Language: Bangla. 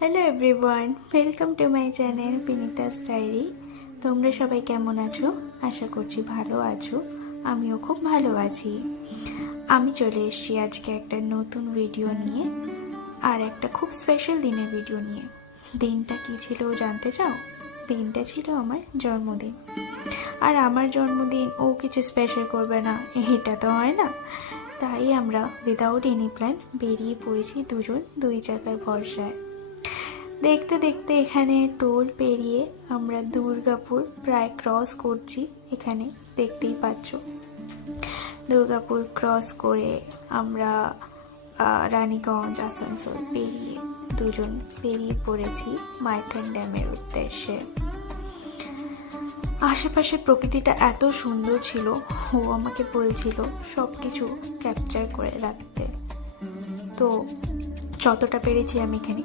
Hello everyone, welcome to my channel Binita's diary. তোমরা সবাই কেমন আছো? আশা করছি ভালো আছো। আমিও খুব ভালো আছি। আমি চলে এসেছি আজকে একটা নতুন ভিডিও নিয়ে, আর একটা খুব স্পেশাল দিনের ভিডিও নিয়ে। দিনটা কি ছিল জানতে চাও? দিনটা ছিল আমার জন্মদিন। আর আমার জন্মদিন ও কিছু স্পেশাল করবে না, এটা তো হয় না। তাই আমরা উইদাউট এনি প্ল্যান বেরিয়ে পড়েছি দুজন দুই জায়গায় ভরসায়। দেখতে দেখতে এখানে টোল পেরিয়ে আমরা দুর্গাপুর প্রায় ক্রস করছি। এখানে দেখতেই পাচ্ছ, দুর্গাপুর ক্রস করে আমরা রানীগঞ্জ আসানসোল পেরিয়ে দুজন বেরিয়ে পড়েছি মাইথন ড্যামের উদ্দেশ্যে। আশেপাশের প্রকৃতিটা এত সুন্দর ছিল, ও আমাকে বলছিল সব কিছু ক্যাপচার করে রাখতে। তো যতটা পেরেছি আমি এখানে